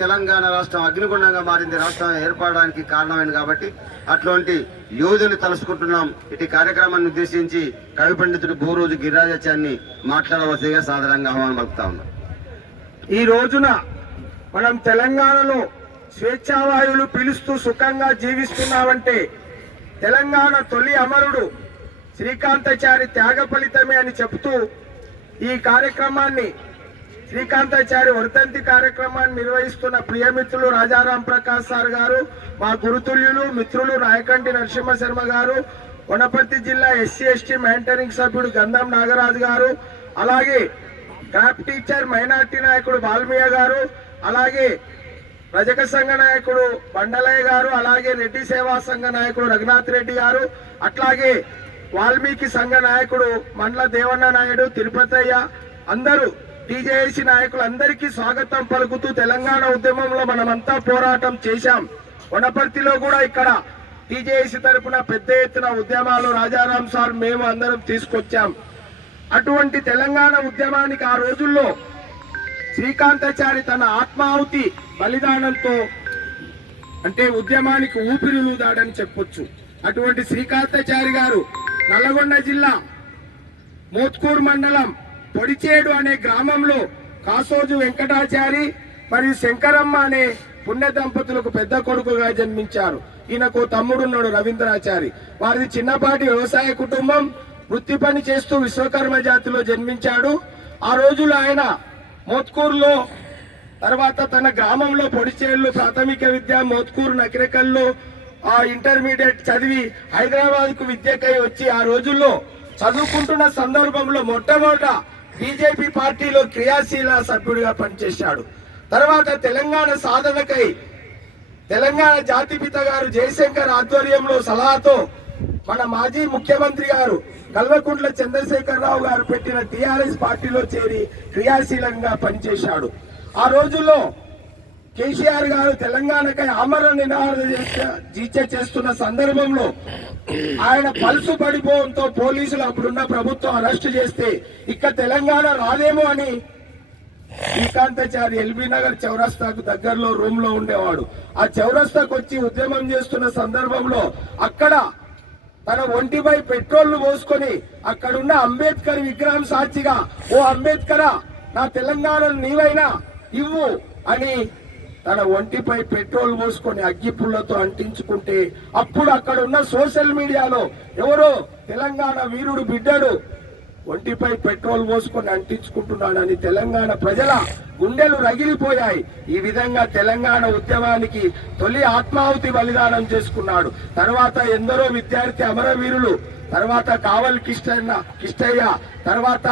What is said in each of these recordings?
తెలంగాణ రాష్ట్రం అగ్నిగుండంగా మారింది. రాష్ట్రం ఏర్పడడానికి కారణమైంది కాబట్టి అట్లాంటి యోధుని తలుసుకుంటున్నాం. ఇటు కార్యక్రమాన్ని ఉద్దేశించి కవి పండితుడు భూరోజు గిరిరాజాచార్యని మాట్లాడవలసిగా సాధారణంగా ఆహ్వానం పలుకుతా ఉన్నాం. ఈ రోజున మనం తెలంగాణలో స్వేచ్ఛావాయువులు పిలుస్తూ సుఖంగా జీవిస్తున్నామంటే తెలంగాణ తొలి అమరుడు శ్రీకాంతాచారి త్యాగ ఫలితమే అని చెబుతూ ఈ కార్యక్రమాన్ని శ్రీకాంతాచారి వర్ధంతి కార్యక్రమాన్ని నిర్వహిస్తున్న ప్రియమిత్రులు రాజారాం ప్రకాష్ సార్ గారు మా గురుతుల్యులు మిత్రులు రాయకంటి నరసింహ శర్మ గారు వనపర్తి జిల్లా ఎస్సీ ఎస్టీ మెయింటైనింగ్ సభ్యుడు గంధం నాగరాజు గారు అలాగే క్రాప్ టీచర్ మైనార్టీ నాయకుడు బాల్మీయ గారు అలాగే రజక సంఘ నాయకుడు బండలయ్య గారు అలాగే రెడ్డి సేవా సంఘ నాయకుడు రఘునాథ్ రెడ్డి గారు అట్లాగే వాల్మీకి సంఘ నాయకుడు మండల దేవన్న నాయుడు తిరుపతయ్య అందరూ టీజేఏసీ నాయకులందరికీ స్వాగతం పలుకుతూ తెలంగాణ ఉద్యమంలో మనమంతా పోరాటం చేశాం. వనపర్తిలో కూడా ఇక్కడ టీజేఏసీ తరపున పెద్ద ఎత్తున ఉద్యమాలు రాజారాం సార్ మేము అందరం తీసుకొచ్చాం. అటువంటి తెలంగాణ ఉద్యమానికి ఆ రోజుల్లో శ్రీకాంతాచారి తన ఆత్మాహుతి బలిదానంతో అంటే ఉద్యమానికి ఊపిరిలుదాడని చెప్పొచ్చు. అటువంటి శ్రీకాంతాచారి గారు నల్లగొండ జిల్లా మోత్కూర్ మండలం పొడిచేడు అనే గ్రామంలో కాసోజు వెంకటాచారి మరియు శంకరమ్మ అనే పుణ్య దంపతులకు పెద్ద కొడుకుగా జన్మించారు. ఈయనకు తమ్ముడున్నాడు రవీంద్రాచారి. వారిది చిన్నపాటి వ్యవసాయ కుటుంబం. వృత్తి పని చేస్తూ విశ్వకర్మ జాతిలో జన్మించాడు. ఆ రోజుల్లో ఆయన మోత్కూరులో తర్వాత తన గ్రామంలో పొడిచేళ్ళు ప్రాథమిక విద్య మోత్కూరు నకిరకల్లో ఆ ఇంటర్మీడియట్ చదివి హైదరాబాద్కు విద్యకై వచ్చి ఆ రోజుల్లో చదువుకుంటున్న సందర్భంలో మొట్టమొదట బీజేపీ పార్టీలో క్రియాశీల సభ్యుడిగా పనిచేశాడు. తర్వాత తెలంగాణ సాధనకై తెలంగాణ జాతిపిత గారు జయశంకర్ ఆధ్వర్యంలో సలహాతో మన మాజీ ముఖ్యమంత్రి గారు కల్వకుంట్ల చంద్రశేఖరరావు గారు పెట్టిన టిఆర్ఎస్ పార్టీలో చేరి క్రియాశీలంగా పనిచేశాడు. ఆ రోజుల్లో కేసీఆర్ గారు తెలంగాణకై ఆమరణ నినాద దీక్ష చేస్తున్న సందర్భంలో ఆయన పలుసు పడిపోవడంతో పోలీసులు అప్పుడున్న ప్రభుత్వం అరెస్ట్ చేస్తే ఇక తెలంగాణ రాదేమో అని శ్రీకాంతాచారి ఎల్బీ నగర్ చౌరస్తాకు దగ్గరలో రూమ్లో ఉండేవాడు. ఆ చౌరస్తాకు వచ్చి ఉద్యమం చేస్తున్న సందర్భంలో అక్కడ తన ఒంటిపై పెట్రోల్ పోసుకొని అక్కడున్న అంబేద్కర్ విగ్రహం సాక్షిగా ఓ అంబేద్కరా నా తెలంగాణను నీవైనా ఇవ్వు అని తన ఒంటిపై పెట్రోల్ పోసుకొని అగ్గిపుల్లతో అంటించుకుంటే అప్పుడు అక్కడ ఉన్న సోషల్ మీడియాలో ఎవరో తెలంగాణ వీరుడు బిడ్డడు. ఒంటిపై పెట్రోల్ పోసుకొని అంటించుకుంటున్నాడని తెలంగాణ ప్రజల గుండెలు రగిలిపోయాయి. ఈ విధంగా తెలంగాణ ఉద్యమానికి తొలి ఆత్మాహుతి బలిదానం చేసుకున్నాడు. తర్వాత ఎందరో విద్యార్థి అమరవీరులు తర్వాత కావల్ కిష్టన్న కిష్టయ్య తర్వాత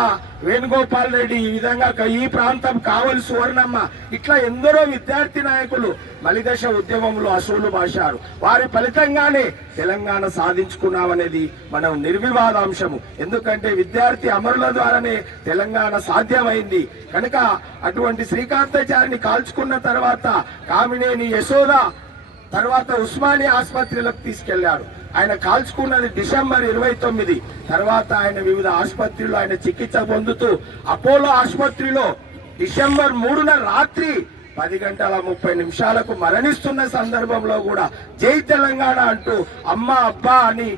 వేణుగోపాల్ రెడ్డి ఈ విధంగా ఈ ప్రాంతం కావలి సువర్ణమ్మ. ఇట్లా ఎందరో విద్యార్థి నాయకులు మలిదశ ఉద్యమంలో అసూలు భాషారు వారి ఫలితంగానే తెలంగాణ సాధించుకున్నామనేది మనం నిర్వివాదాంశము. ఎందుకంటే విద్యార్థి అమరుల ద్వారానే తెలంగాణ సాధ్యమైంది. కనుక అటువంటి శ్రీకాంతాచారిని కాల్చుకున్న తర్వాత కామినేని యశోద తర్వాత ఉస్మానియా ఆసుపత్రిలోకి తీసుకెళ్ళారు. ఆయన కాల్చుకున్నది డిసెంబర్ ఇరవై తొమ్మిది. తర్వాత ఆయన వివిధ ఆసుపత్రిలో ఆయన చికిత్స పొందుతూ అపోలో ఆసుపత్రిలో డిసెంబర్ మూడున రాత్రి పది గంటల ముప్పై నిమిషాలకు మరణిస్తున్న సందర్భంలో కూడా జై తెలంగాణ అంటూ అమ్మ అబ్బా అని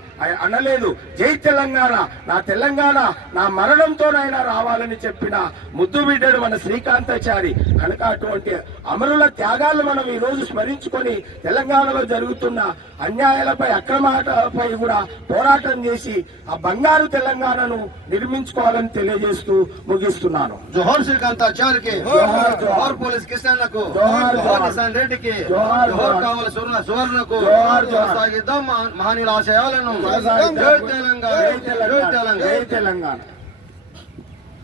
అనలేదు. జై తెలంగాణ నా తెలంగాణ నా మరణంతోనైనా రావాలని చెప్పిన ముద్దు బిడ్డడు మన శ్రీకాంతాచారి. కనుక అటువంటి అమరుల త్యాగాలు మనం ఈ రోజు స్మరించుకొని తెలంగాణలో జరుగుతున్న అన్యాయాలపై అక్రమాలపై కూడా పోరాటం చేసి ఆ బంగారు తెలంగాణను నిర్మించుకోవాలని తెలియజేస్తూ ముగిస్తున్నాను. జోహర్ శ్రీకాంతాచారికి జోహార్, పోలీస్ కిసాన్లకు జోహార్. కిసాన్ రెడ్డికి జోహార్. కావాలి సువర్ణ సువర్ణకు. కొనసాగిద్దాం మహనీయుల ఆశయాలను. తెలంగాణ. తెలంగాణ.